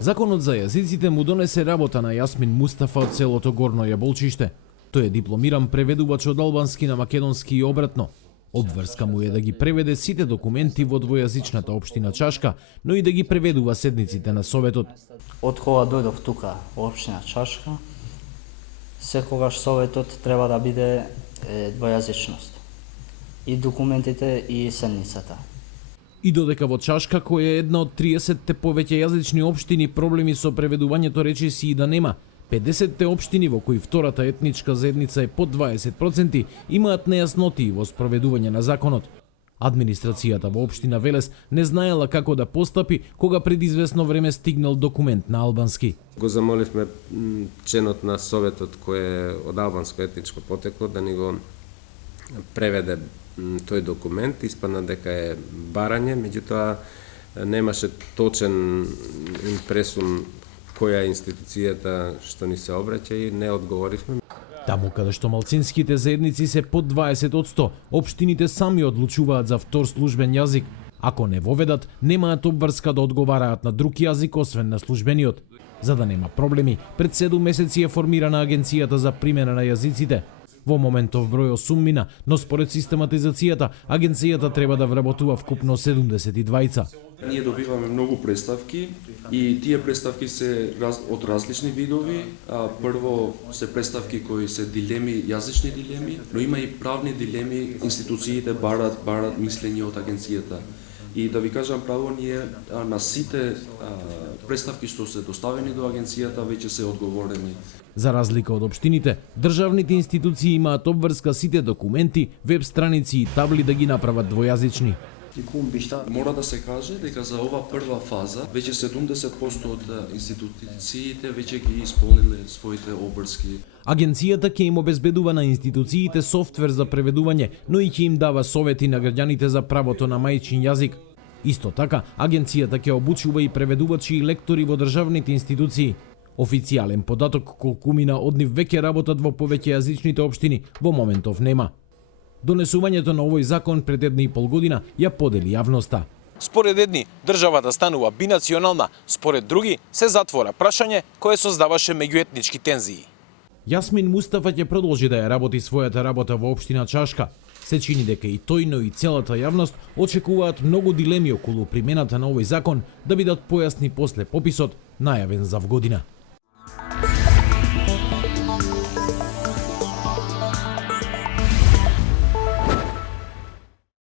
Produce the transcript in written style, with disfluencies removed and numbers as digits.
Законот за јазиците му донесе работа на Јасмин Мустафа од селото Горно Јаболчиште. Тој е дипломиран преведувач од албански на македонски и обратно. Обврска му е да ги преведе сите документи во двојазичната општина Чашка, но и да ги преведува седниците на Советот. Од кога дојдов тука во општина Чашка, секогаш Советот треба да биде двојазичност. И документите и седницата. И додека во Чашка, која е една од 30-те повеќе јазични општини, проблеми со преведувањето речиси и да нема, 50-те општини во кои втората етничка заедница е под 20% имаат нејаснотии во спроведување на законот. Администрацијата во општина Велес не знаела како да постапи кога пред известно време стигнал документ на албански. Го замоливме членот на Советот кој е од албанско етничко потекло да ни го преведе тој документ. Испадна дека е барање, меѓутоа немаше точен импресум која е институцијата што ни се обраќа и не одговоривме. Таму каде што малцинските заедници се под 20%, општините сами одлучуваат за втор службен јазик. Ако не воведат, немаат обврска да одговараат на друг јазик освен на службениот. За да нема проблеми, пред 7 месеци е формирана Агенцијата за примена на јазиците. Во моментов број 8 мина, но според систематизацијата, агенцијата треба да вработува вкупно 72. Ние добиваме многу представки и тие представки се од различни видови. Прво се представки кои се дилеми, јазични дилеми, но има и правни дилеми, институциите барат мислење од агенцијата. И да ви кажам право, ние на сите представки што се доставени до агенцијата веќе се одговорени. За разлика од општините, државните институции имаат обврска сите документи, веб страници и табли да ги направат двојазични. Мора да се каже дека за ова прва фаза веќе 70% од институциите веќе ги исполниле своите обврски. Агенцијата ќе им обезбедува на институциите софтвер за преведување, но и ќе им дава совети на граѓаните за правото на мајчин јазик. Исто така, агенцијата ќе обучува и преведувачи и лектори во државните институции. Официјален податок колку мина од нив веќе работат во повеќе јазичните општини, во моментов нема. Донесувањето на овој закон пред 1,5 година ја подели јавноста. Според едни, државата станува бинационална, според други се затвора прашање кое создаваше меѓуетнички тензии. Јасмин Мустафа ќе продолжи да ја работи својата работа во општина Чашка. Се чини дека и тој, но и целата јавност очекуваат многу дилеми околу примената на овој закон да бидат појасни после пописот, најавен за вгодина.